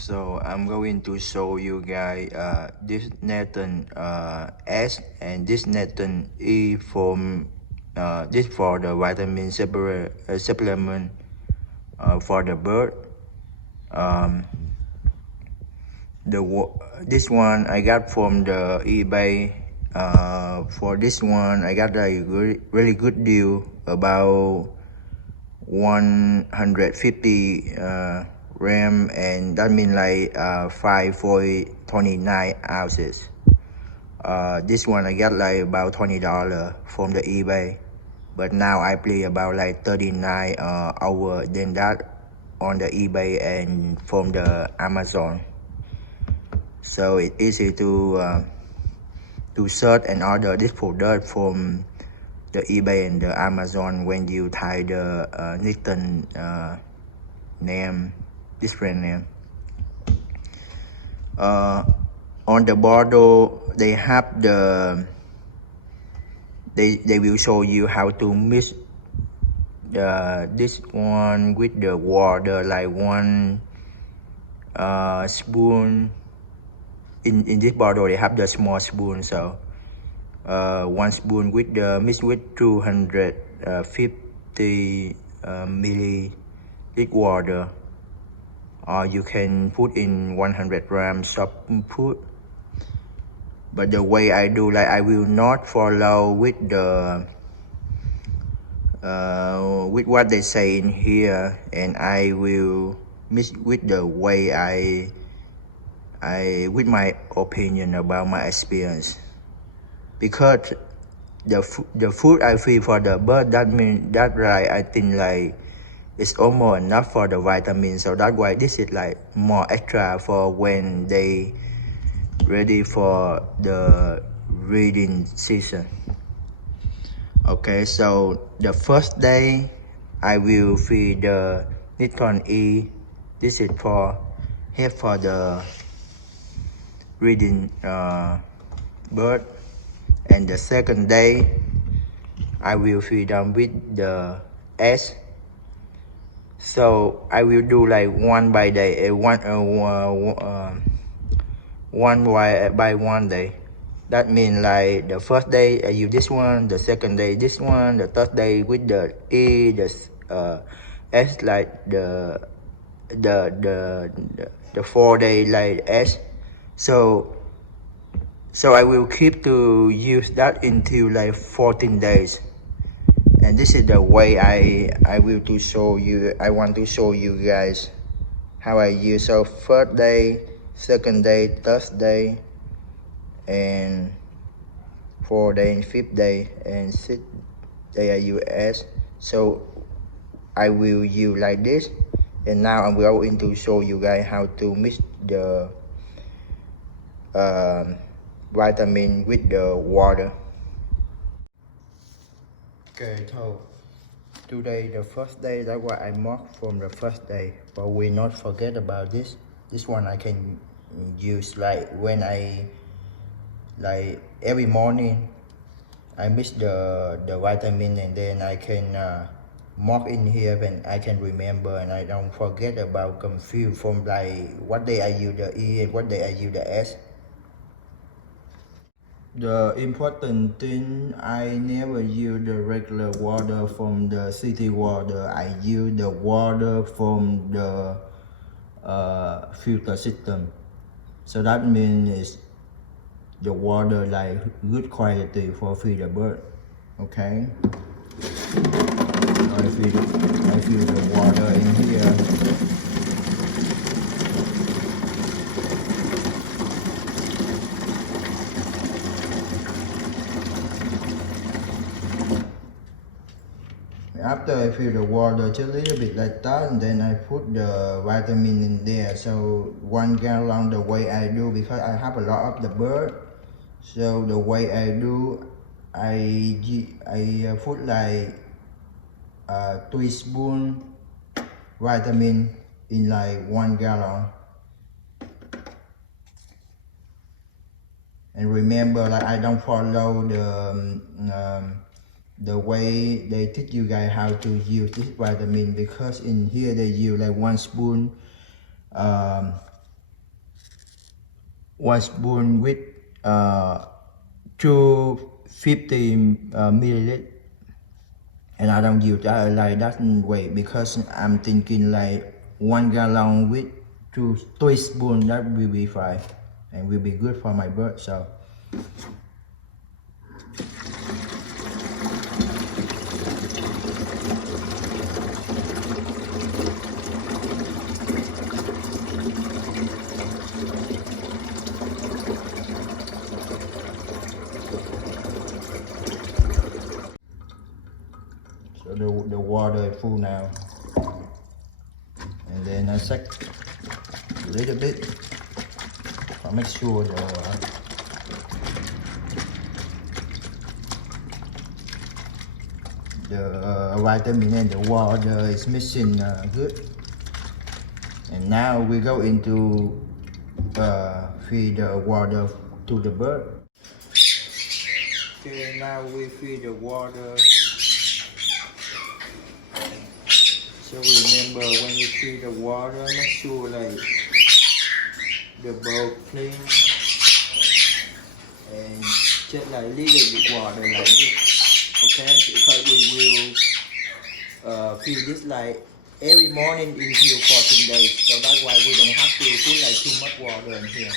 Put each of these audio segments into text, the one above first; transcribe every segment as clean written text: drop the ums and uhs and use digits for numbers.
So I'm going to show you guys this Nekton S and this Nekton E from this for the vitamin supplement for the bird. Um, this one I got from the eBay. For this one I got a really good deal, about 150 gram, and that means like 5.29 ounces. This one I got like about $20 from the eBay, but now I pay about like 39 hours than that on the eBay and from the Amazon. So it's easy to search and order this product from the eBay and the Amazon when you type the Nekton name, different name. On the bottle they have they will show you how to mix this one with the water, like one spoon. In this bottle they have the small spoon, so 1 spoon with the mixed with 250 milliliter water, or you can put in 100 grams soft food. But the way I do, like I will not follow with the with what they say in here, and I will mix with the way I with my opinion about my experience. Because the food I feed for the bird, that means that, right, I think like it's almost enough for the vitamins. So that's why this is like more extra for when they ready for the breeding season. Okay, so the first day I will feed the Nekton E. This is for here for the breeding bird. And the second day I will feed them with the S. So I will do like one by day, one by one day. That means like the first day I use this one, the second day this one, the third day with the E, the S, like the 4 day like S. So I will keep to use that until like 14 days. And this is the way I want to show you guys how I use. So first day, second day, third day, and 4th day and 5th day and 6th day I use S. So I will use like this. And now I'm going to show you guys how to mix the vitamin with the water. Okay, so today the first day, that's what I marked from the first day, but we not forget about this one. I can use like when I like every morning I mix the vitamin, and then I can mark in here and I can remember, and I don't forget about confused from like what day I use the E and what day I use the S. The important thing, I never use the regular water from the city water. I use the water from the filter system. So that means the water like good quality for feed the bird. Okay. So I feel the water in here. After I fill the water just a little bit like that, and then I put the vitamin in there. So 1 gallon the way I do, because I have a lot of the bird. So the way I do, I put like 3 spoon vitamin in like 1 gallon. And remember, like I don't follow the way they teach you guys how to use this vitamin, because in here they use like 1 spoon 1 spoon with 250 milliliter, and I don't use that like that way because I'm thinking like 1 gallon with 3 spoons, that will be fine and will be good for my bird. So the water is full now, and then I check a little bit to make sure the vitamin and the water is mixing good. And now we go into feed the water to the bird. Okay, now we feed the water. So remember, when you feed the water, make sure like the bowl clean and just like little bit water like this. Okay, because we will feed this like every morning until 14 days. So that's why we don't have to put like too much water in here.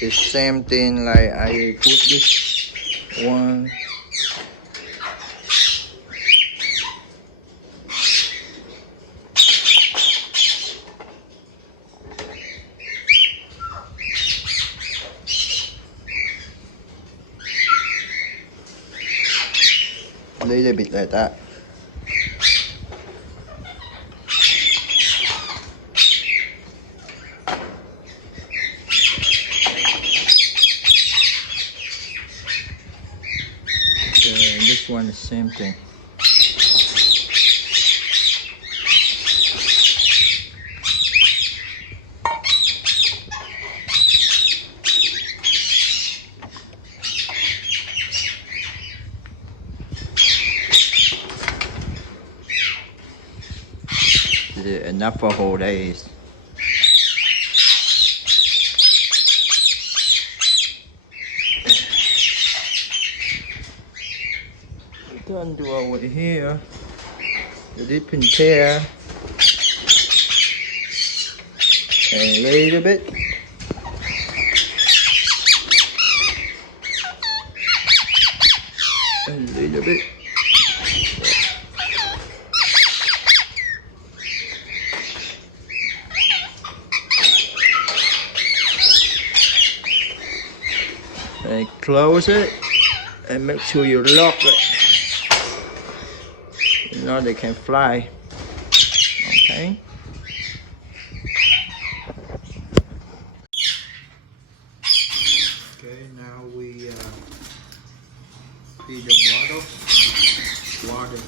The same thing like I put this one. A little bit like that. This one the same thing. Enough for whole days. Turn to over here. The dip in there. And a little bit. A little bit. And close it and make sure you lock it. You know they can fly. Okay. Okay, now we feed the bottle water.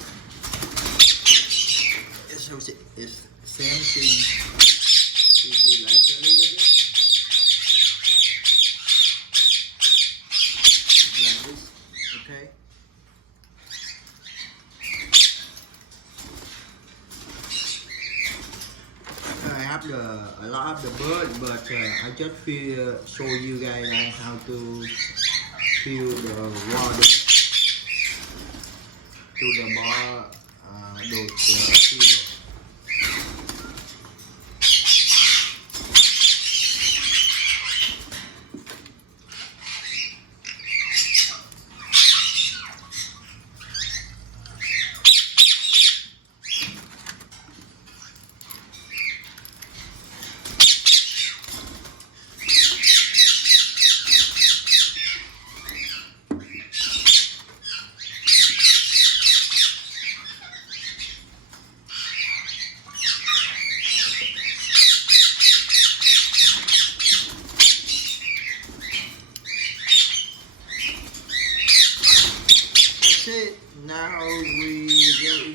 It's same thing. We put like a little bit. Like this, okay? I have a lot of the bird, but I just show you guys how to fill the water to the bar, those feeder. Now we go in.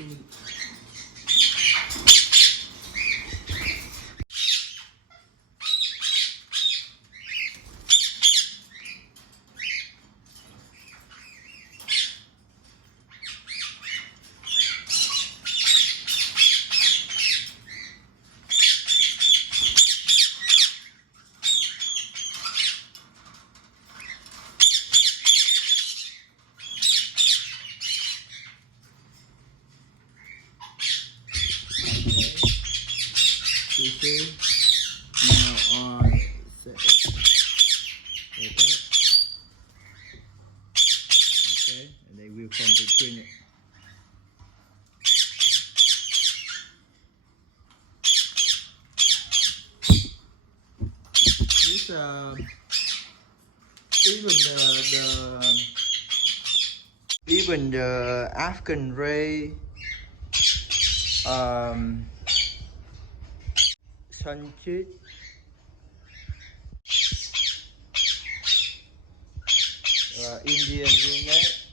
Okay. Now on set it. Like that. Okay, and they will come to clean it. This even the African ray sunchit Indian unit.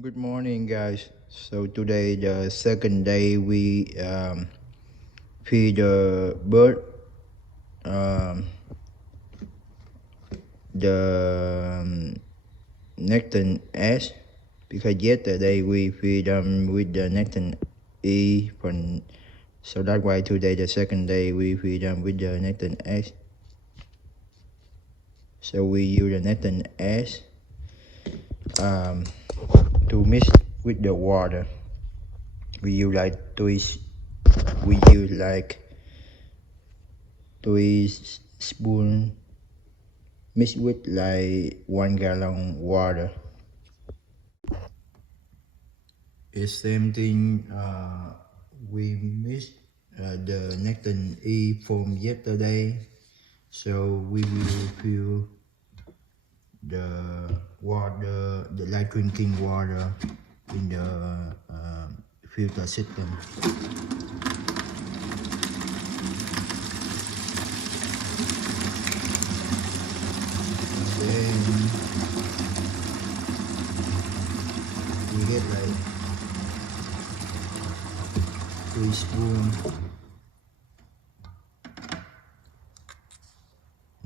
Good morning, guys. So today the second day we feed the bird the Nekton S, because yesterday we feed them with the Nekton E so that's why today the second day we feed them with the Nekton S. So we use the Nekton S to mix with the water. We use like three spoon mixed with like 1 gallon water. It's same thing. We mixed the Nekton E from yesterday, so we will fill the water, the light drinking water, in the filter system. Then we get like 3 spoons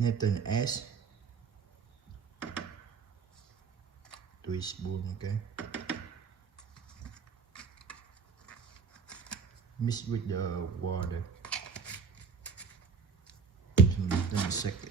Nekton S, 3 spoons, okay. Mix with the water. Then second.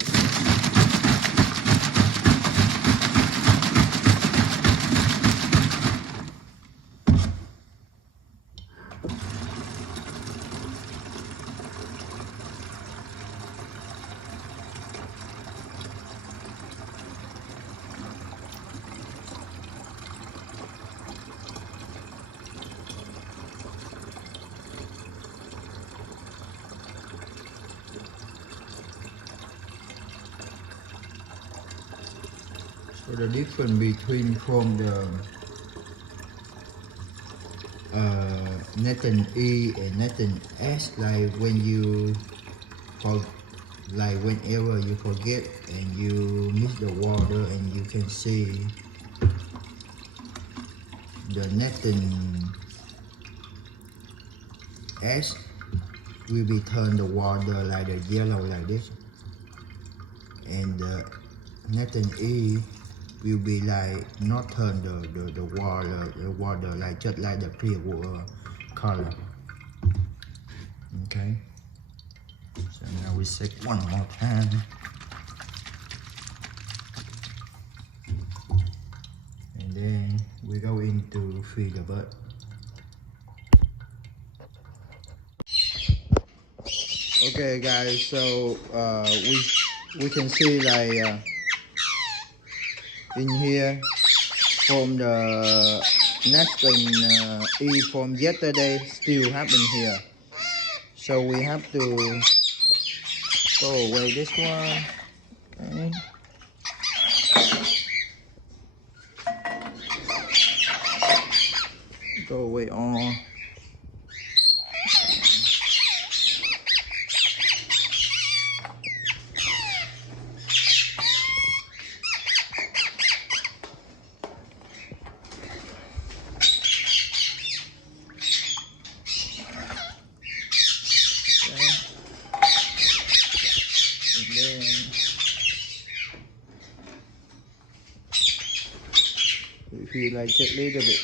So the difference between from the Nekton E and Nekton S, like when you whenever you forget and you mix the water, and you can see the Nekton S will be turn the water like the yellow like this, and the Nekton E will be like not turn the water like just like the clear water color. Okay, so now we set one more time. And then we go into feed the bird. Okay guys, so we can see like in here from the Nekton E from yesterday still happen here, so we have to go away this one. Okay. Go away on. If you like just a little bit,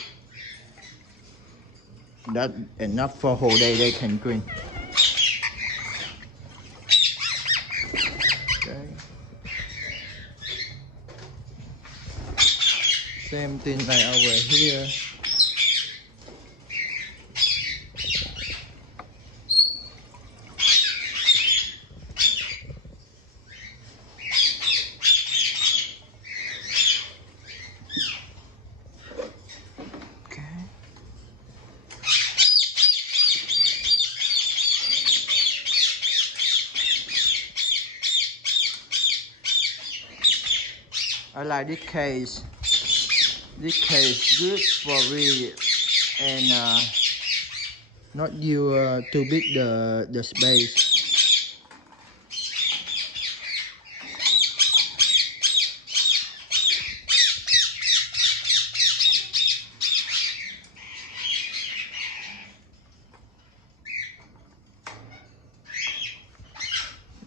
that's enough for whole day they can drink. Okay. Same thing like over here. like this case. This case good for me, and not you too big the space.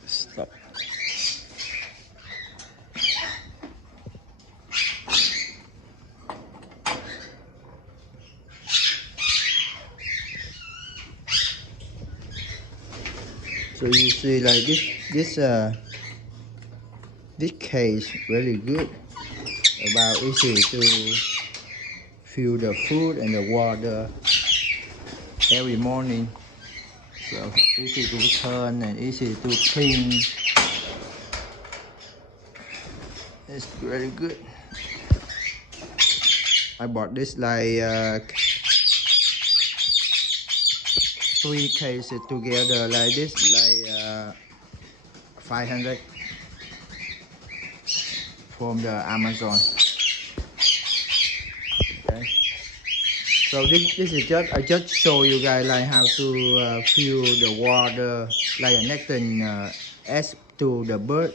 Stop. So you see, like this case really good, about easy to fill the food and the water every morning. So easy to turn and easy to clean. It's really good. I bought this like 3 cases together like this, like 500 from the Amazon. Okay. So this is just, I just show you guys like how to fill the water like a Nekton S to the bird,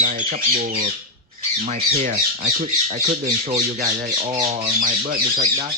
like a couple my pair. I couldn't show you guys like all my bird because that